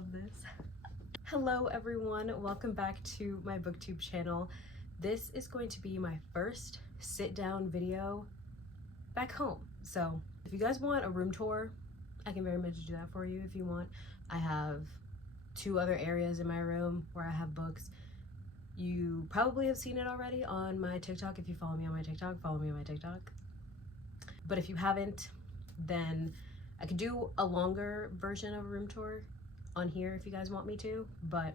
love this. Hello everyone, welcome back to my booktube channel. This is going to be my first sit down video back home. So if you guys want a room tour, I can very much do that for you if you want. I have 2 other areas in my room where I have books. You probably have seen it already on my TikTok. If you follow me on my TikTok, follow me on my TikTok. But if you haven't, then I could do a longer version of a room tour on here if you guys want me to, but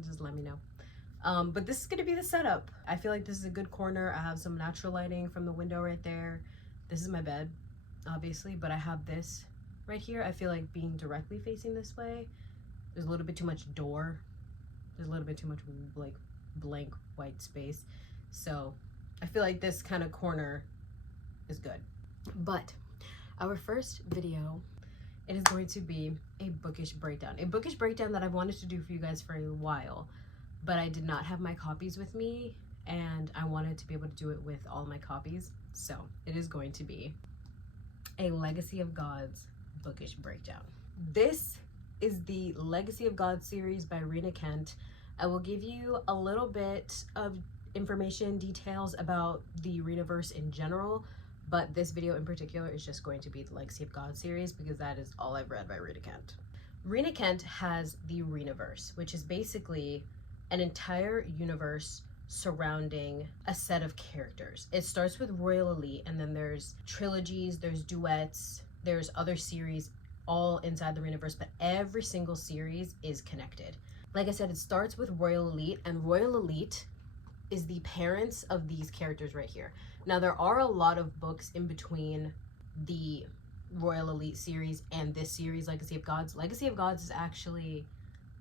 just let me know. But this is gonna be the setup. I feel like this is a good corner. I have some natural lighting from the window right there. This is my bed, obviously, but I have this right here. I feel like being directly facing this way, there's a little bit too much door. There's a little bit too much like blank white space. So I feel like this kind of corner is good. But our first video, it is going to be a bookish breakdown. A bookish breakdown that I've wanted to do for you guys for a while, but I did not have my copies with me and I wanted to be able to do it with all my copies. So it is going to be a Legacy of Gods bookish breakdown. This is the Legacy of Gods series by Rina Kent. I will give you a little bit of information, details about the Rinaverse in general, but this video in particular is just going to be the Legacy of Gods series because that is all I've read by Rina Kent. Rina Kent has the Rinaverse, which is basically an entire universe surrounding a set of characters. It starts with Royal Elite, and then there's trilogies, there's duets, there's other series all inside the Rinaverse, but every single series is connected. Like I said, it starts with Royal Elite, and Royal Elite is the parents of these characters right here. Now, there are a lot of books in between the Royal Elite series and this series, Legacy of Gods. Legacy of Gods is actually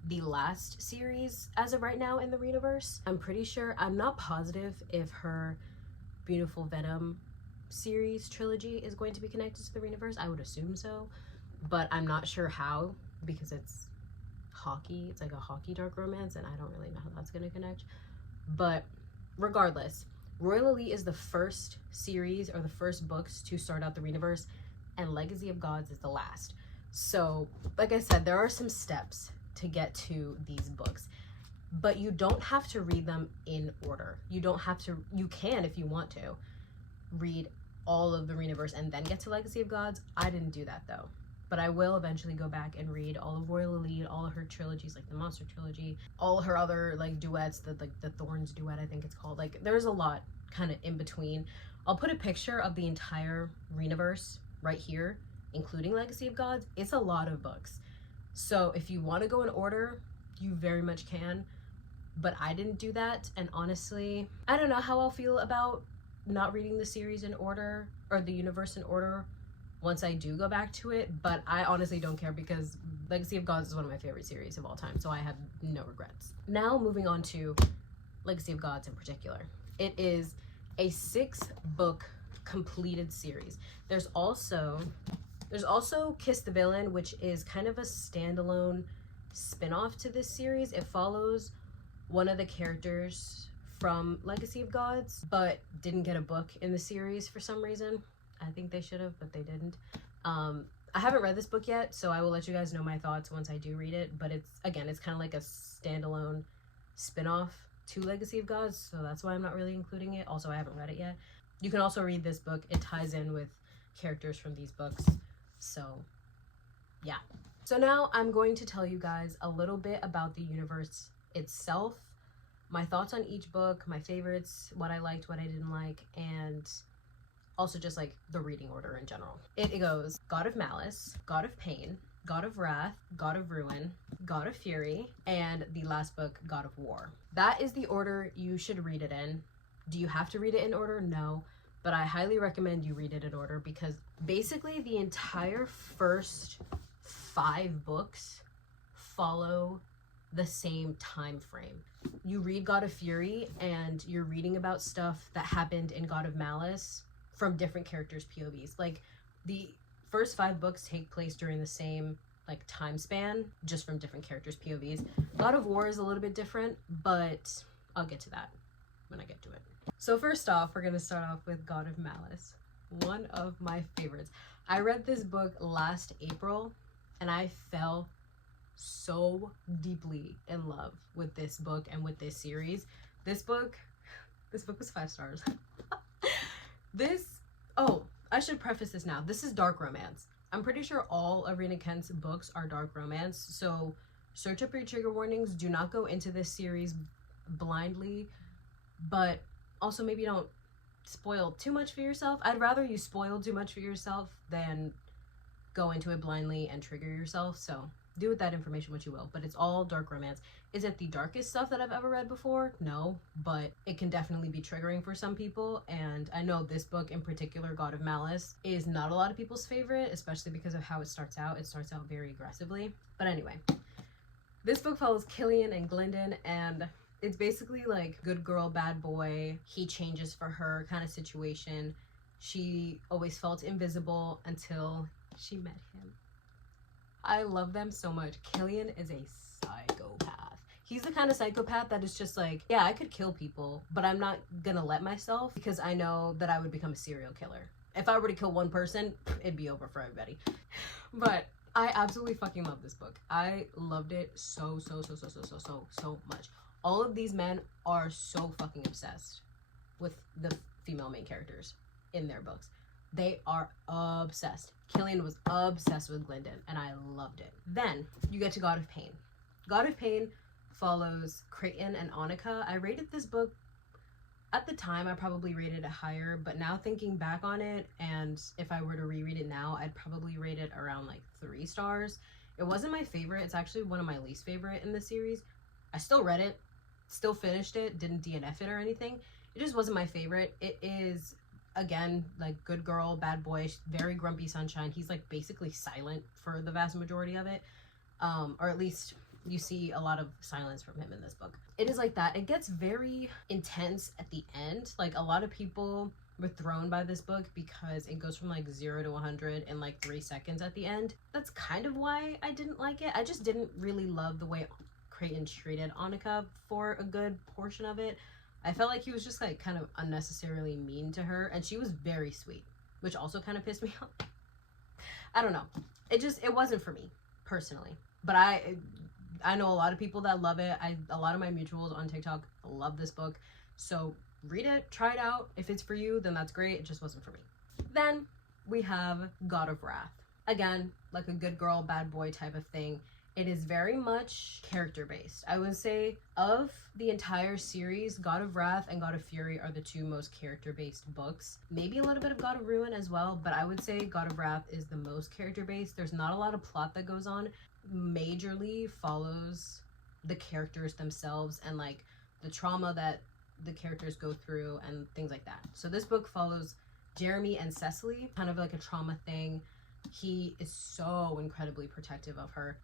the last series as of right now in the Rinaverse. I'm pretty sure, I'm not positive if her Beautiful Venom series trilogy is going to be connected to the Rinaverse. I would assume so, but I'm not sure how because it's hockey. It's like a hockey dark romance and I don't really know how that's going to connect. But regardless, Royal Elite is the first series or the first books to start out the Rinaverse, and Legacy of Gods is the last. So, like I said, there are some steps to get to these books, but you don't have to read them in order. You don't have to, you can if you want to read all of the Rinaverse and then get to Legacy of Gods. I didn't do that though, but I will eventually go back and read all of Royal Elite, all of her trilogies, like the Monster trilogy, all her other like duets, the Thorns duet, I think it's called. Like there's a lot kind of in between. I'll put a picture of the entire Rinaverse right here, including Legacy of Gods. It's a lot of books. So if you want to go in order, you very much can, but I didn't do that. And honestly, I don't know how I'll feel about not reading the series in order or the universe in order once I do go back to it, but I honestly don't care because Legacy of Gods is one of my favorite series of all time, so I have no regrets. Now moving on to Legacy of Gods in particular. It is a 6-book completed series. There's also Kiss the Villain, which is kind of a standalone spin-off to this series. It follows one of the characters from Legacy of Gods, but didn't get a book in the series for some reason. I think they should have, but they didn't. I haven't read this book yet, so I will let you guys know my thoughts once I do read it, but it's kind of like a standalone spin-off to Legacy of Gods, so that's why I'm not really including it. Also, I haven't read it yet. You can also read this book. It ties in with characters from these books, so yeah. So now I'm going to tell you guys a little bit about the universe itself, my thoughts on each book, my favorites, what I liked, what I didn't like, and also just like the reading order in general. It goes God of Malice, God of Pain, God of Wrath, God of Ruin, God of Fury, and the last book, God of War. That is the order you should read it in. Do you have to read it in order? No, but I highly recommend you read it in order because basically the entire first 5 books follow the same time frame. You read God of Fury and you're reading about stuff that happened in God of Malice from different characters' POVs. Like the first 5 books take place during the same like time span, just from different characters' POVs. God of War is a little bit different, but I'll get to that when I get to it. So first off, we're gonna start off with God of Malice, one of my favorites. I read this book last April and I fell so deeply in love with this book and with this series. This book was 5 stars. Oh, I should preface this now. This is dark romance. I'm pretty sure all of Rina Kent's books are dark romance, so search up your trigger warnings. Do not go into this series blindly, but also maybe don't spoil too much for yourself. I'd rather you spoil too much for yourself than go into it blindly and trigger yourself, so do with that information what you will. But it's all dark romance. Is it the darkest stuff that I've ever read before? No, but it can definitely be triggering for some people, and I know this book in particular, God of Malice, is not a lot of people's favorite, especially because of how it starts out. It starts out very aggressively. But anyway, this book follows Killian and Glendon, and it's basically like good girl, bad boy, he changes for her kind of situation. She always felt invisible until she met him. I love them so much. Killian is a psychopath. He's the kind of psychopath that is just like, yeah, I could kill people, but I'm not gonna let myself because I know that I would become a serial killer. If I were to kill one person, it'd be over for everybody. But I absolutely fucking love this book. I loved it so much. All of these men are so fucking obsessed with the female main characters in their books. They are obsessed. Killian was obsessed with Glendon, and I loved it. Then you get to God of Pain. God of Pain follows Creighton and Annika. I rated this book, at the time I probably rated it higher, but now thinking back on it, and if I were to reread it now, I'd probably rate it around like 3 stars. It wasn't my favorite. It's actually one of my least favorite in the series. I still read it, still finished it, didn't DNF it or anything. It just wasn't my favorite. It is, again, like good girl, bad boy, very grumpy sunshine. He's like basically silent for the vast majority of it, or at least you see a lot of silence from him in this book. It is like that. It gets very intense at the end. Like a lot of people were thrown by this book because it goes from like 0 to 100 in like 3 seconds at the end. That's kind of why I didn't like it. I just didn't really love the way Creighton treated Annika for a good portion of it. I felt like he was just like kind of unnecessarily mean to her, and she was very sweet, which also kind of pissed me off. I don't know. It wasn't for me personally, but I know a lot of people that love it. A lot of my mutuals on TikTok love this book, so read it, try it out. If it's for you, then that's great. It just wasn't for me. Then we have God of Wrath. Again, like a good girl, bad boy type of thing. It is very much character-based. I would say of the entire series, God of Wrath and God of Fury are the 2 most character-based books. Maybe a little bit of God of Ruin as well, but I would say God of Wrath is the most character-based. There's not a lot of plot that goes on. Majorly follows the characters themselves and like the trauma that the characters go through and things like that. So this book follows Jeremy and Cecily, kind of like a trauma thing. He is so incredibly protective of her.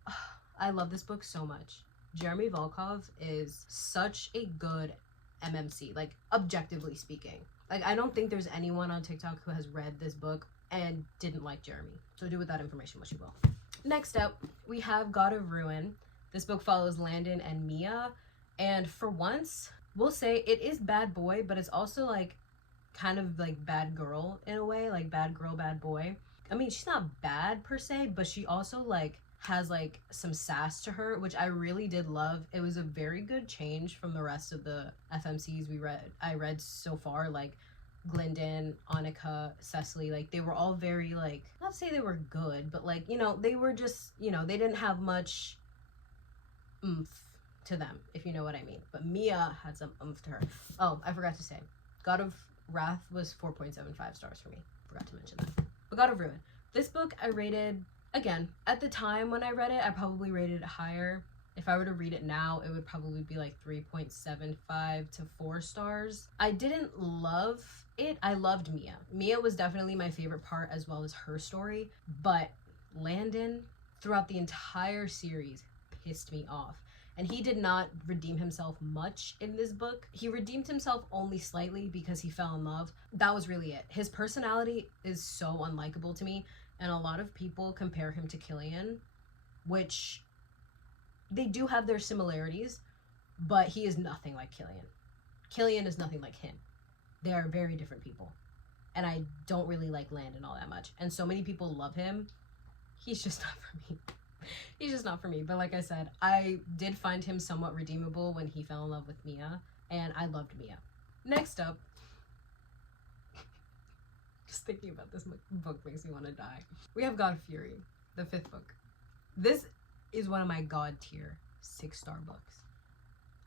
I love this book so much. Jeremy Volkov is such a good MMC, like objectively speaking. Like I don't think there's anyone on TikTok who has read this book and didn't like Jeremy. So do with that information what you will. Next up, we have God of Ruin. This book follows Landon and Mia, and for once, we'll say it is bad boy, but it's also like kind of like bad girl in a way, like bad girl, bad boy. I mean, she's not bad per se, but she also like has like some sass to her, which I really did love. It was a very good change from the rest of the FMCs I read so far, like Glendon, Annika, Cecily. Like they were all very like, not to say they were good, but like, you know, they were just, you know, they didn't have much oomph to them, if you know what I mean. But Mia had some oomph to her. Oh, I forgot to say, God of Wrath was 4.75 stars for me. Forgot to mention that. But God of Ruin. This book I rated, again, at the time when I read it, I probably rated it higher. If I were to read it now, it would probably be like 3.75 to 4 stars. I didn't love it. I loved Mia. Mia was definitely my favorite part, as well as her story. But Landon, throughout the entire series, pissed me off. And he did not redeem himself much in this book. He redeemed himself only slightly because he fell in love. That was really it. His personality is so unlikable to me, and a lot of people compare him to Killian, which they do have their similarities, but he is nothing like Killian. Killian is nothing like him. They are very different people. And I don't really like Landon all that much. And so many people love him. He's just not for me. He's just not for me. But like I said, I did find him somewhat redeemable when he fell in love with Mia, and I loved Mia. Next up, just thinking about this book makes me want to die. We have God of Fury, the 5th book. This is one of my God tier 6-star books.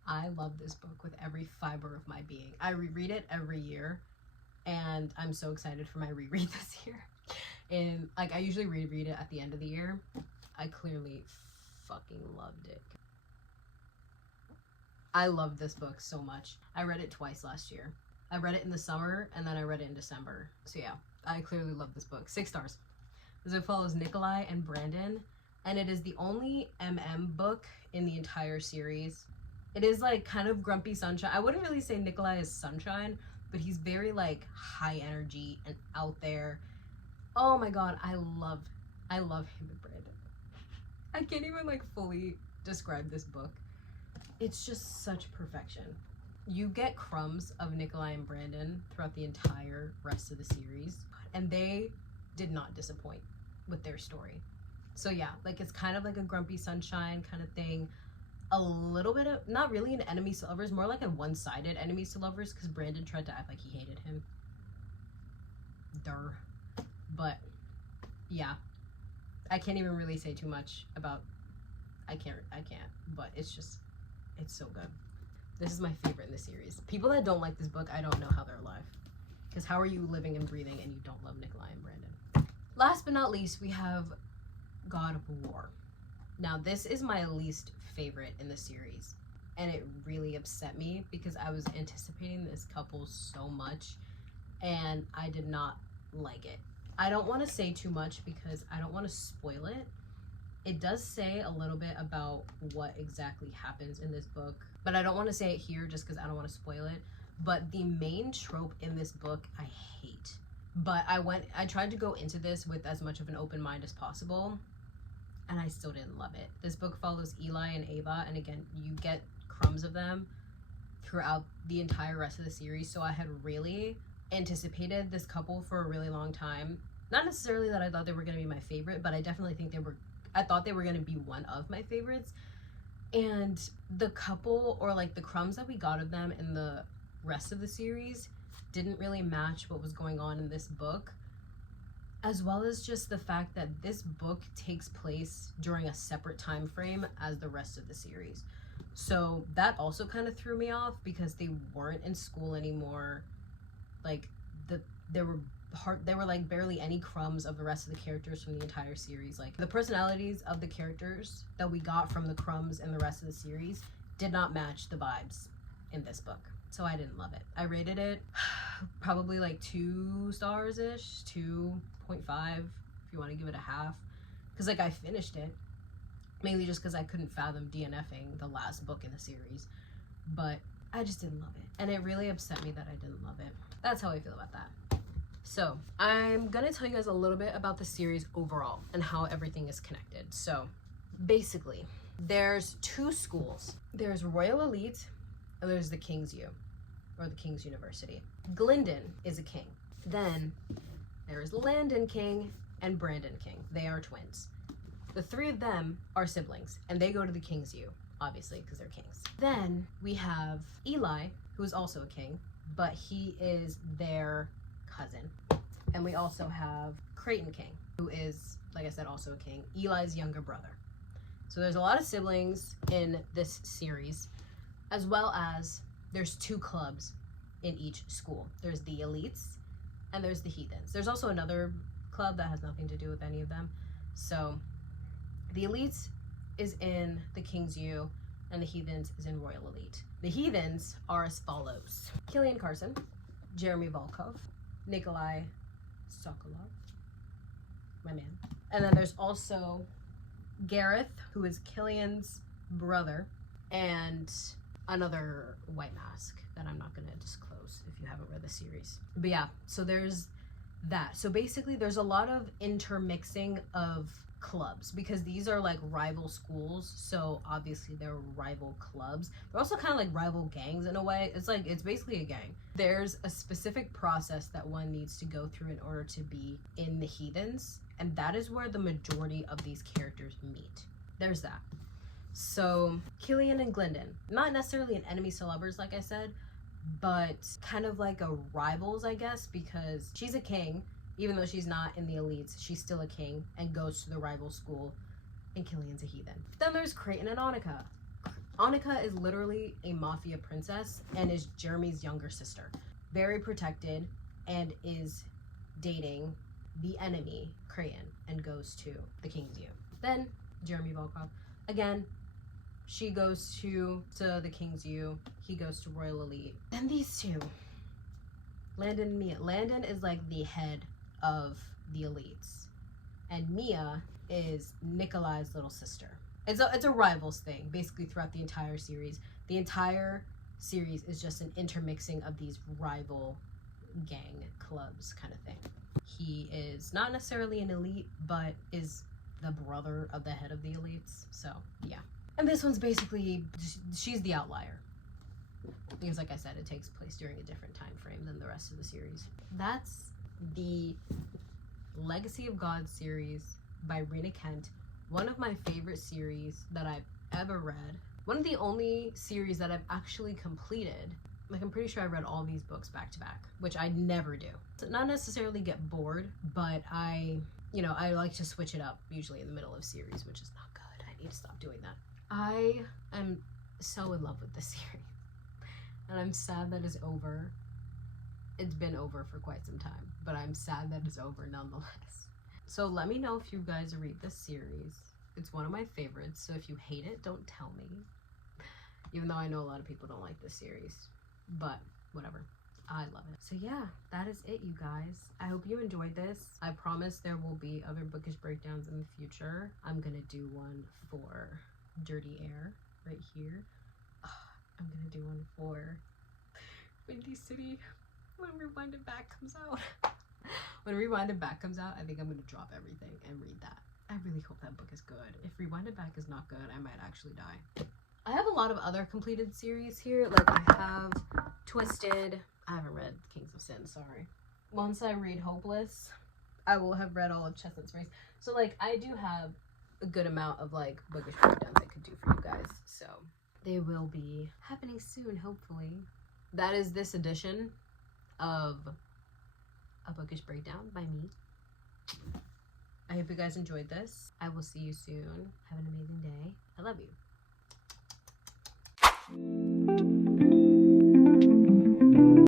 I love this book with every fiber of my being. I reread it every year, and I'm so excited for my reread this year. And like, I usually reread it at the end of the year. I clearly fucking loved it. I love this book so much. I read it twice last year. I read it in the summer, and then I read it in December. So yeah, I clearly love this book. 6 stars. As it follows Nikolai and Brandon, and it is the only book in the entire series. It is like kind of grumpy sunshine. I wouldn't really say Nikolai is sunshine, but he's very like high energy and out there. Oh my god, I love him and Brandon. I can't even like fully describe this book. It's just such perfection. You get crumbs of Nikolai and Brandon throughout the entire rest of the series, and they did not disappoint with their story. So yeah, like it's kind of like a grumpy sunshine kind of thing. A little bit of, not really an enemies to lovers, more like a one-sided enemies to lovers, because Brandon tried to act like he hated him. But yeah, I can't even really say too much about, I can't, but it's so good. This is my favorite in the series. People that don't like this book, I don't know how they're alive, because how are you living and breathing and you don't love Nikolai and Brandon? Last but not least, we have God of War. Now this is my least favorite in the series, and it really upset me because I was anticipating this couple so much and I did not like it. I don't want to say too much because I don't want to spoil it. It does say a little bit about what exactly happens in this book, but I don't want to say it here just because I don't want to spoil it. But the main trope in this book I hate. But I tried to go into this with as much of an open mind as possible, and I still didn't love it. This book follows Eli and Ava, and again, you get crumbs of them throughout the entire rest of the series, so I had really anticipated this couple for a really long time. Not necessarily that I thought they were going to be my favorite, but I definitely think I thought they were going to be one of my favorites. And the couple, or like the crumbs that we got of them in the rest of the series, didn't really match what was going on in this book, as well as just the fact that this book takes place during a separate time frame as the rest of the series. So that also kind of threw me off because they weren't in school anymore. Like there were like barely any crumbs of the rest of the characters from the entire series. Like the personalities of the characters that we got from the crumbs in the rest of the series did not match the vibes in this book. So I didn't love it. I rated it probably like 2 stars-ish, 2.5 if you want to give it a half. Because like I finished it, mainly just because I couldn't fathom DNFing the last book in the series. But I just didn't love it. And it really upset me that I didn't love it. That's how I feel about that. So I'm gonna tell you guys a little bit about the series overall and how everything is connected. So basically, there's 2 schools. There's Royal Elite, and there's the King's U, or the King's University. Glyndon is a king. Then there's Landon King and Brandon King. They are twins. The 3 of them are siblings, and they go to the King's U, obviously, because they're kings. Then we have Eli, who is also a king, but he is their cousin. And we also have Creighton King, who is, like I said, also a king, Eli's younger brother. So there's a lot of siblings in this series, as well as there's 2 clubs in each school. There's the Elites and there's the Heathens. There's also another club that has nothing to do with any of them. So the Elites is in the King's U and the Heathens is in Royal Elite. The Heathens are as follows: Killian Carson, Jeremy Volkov, Nikolai Sokolov, my man. And then there's also Gareth, who is Killian's brother, and another white mask that I'm not going to disclose if you haven't read the series. But yeah, so there's that. So basically there's a lot of intermixing of clubs, because these are like rival schools, so obviously they're rival clubs. They're also kind of like rival gangs in a way. It's basically a gang. There's a specific process that one needs to go through in order to be in the Heathens, and that is where the majority of these characters meet. There's that. So Killian and Glendon, not necessarily an enemies to lovers like I said, but kind of like a rivals, I guess, because she's a king. Even though she's not in the elites, she's still a king and goes to the rival school, and Killian's a heathen. Then there's Creighton and Annika. Annika is literally a mafia princess and is Jeremy's younger sister. Very protected, and is dating the enemy, Creighton, and goes to the King's U. Then Jeremy Volkov. Again, she goes to the King's U. He goes to Royal Elite. Then these two, Landon and Mia. Landon is like the head of the elites, and Mia is Nikolai's little sister. It's a rivals thing basically throughout the entire series. The entire series is just an intermixing of these rival gang clubs kind of thing. He is not necessarily an elite, but is the brother of the head of the elites, so yeah. And this one's basically, she's the outlier, because like I said, it takes place during a different time frame than the rest of the series. That's the Legacy of God series by Rina Kent. One of my favorite series that I've ever read. One of the only series that I've actually completed. Like, I'm pretty sure I read all these books back to back, which I never do. So not necessarily get bored, but I like to switch it up usually in the middle of series, which is not good. I need to stop doing that. I am so in love with this series, and I'm sad that it's over. It's been over for quite some time, but I'm sad that it's over nonetheless. So let me know if you guys read this series. It's one of my favorites, so if you hate it, don't tell me. Even though I know a lot of people don't like this series, but whatever. I love it. So yeah, that is it, you guys. I hope you enjoyed this. I promise there will be other bookish breakdowns in the future. I'm gonna do one for Dirty Air right here. I'm gonna do one for Windy City when Rewind It Back comes out. When Rewind It Back comes out, I think I'm gonna drop everything and read that. I really hope that book is good. If Rewind It Back is not good, I might actually die. I have a lot of other completed series here. Like, I have Twisted. I haven't read Kings of Sin, sorry. Once I read Hopeless, I will have read all of Chestnut's Race. So, like, I do have a good amount of, like, bookish breakdowns I could do for you guys. So, they will be happening soon, hopefully. That is this edition of A Bookish Breakdown by me. I hope you guys enjoyed this. I will see you soon. Have an amazing day. I love you.